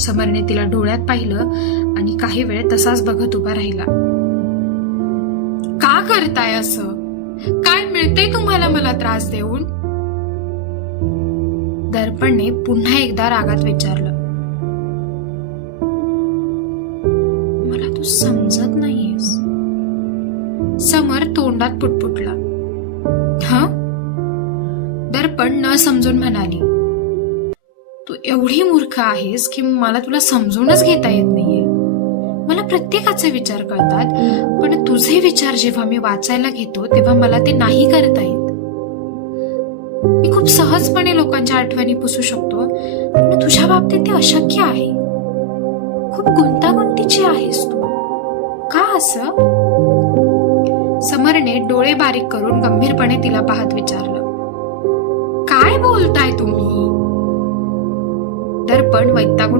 समरने तिला डोळ्यात पाहिलं आणि काही वेळ तसाच बघत उभा राहिला. का करताय असं? काय मिळतंय तुम्हाला मला त्रास देऊन? दर्पणने पुन्हा एकदा रागात विचारलं. मला तू समजत नाहीयेस. समर तोंडात पुटपुटला. दर्पण न समजून म्हणाली, तू एवढी मूर्ख आहेस की मला तुला समजूनच घेता येत नाहीये. मला प्रत्येकाचे विचार कळतात, पण तुझे विचार जेव्हा मी वाचायला घेतो तेव्हा मला ते नाही करता येत. मी खूप सहजपणे लोकांच्या आठवणी पुसू शकतो, पण तुझ्या बाबतीत ते अशक्य आहे. खूप गुंतागुंतीची आहेस तू. का असं? समरने डोळे बारीक करून गंभीरपणे तिला पाहत विचारलं. काय बोलताय तुम्ही? दर्पण वैतागून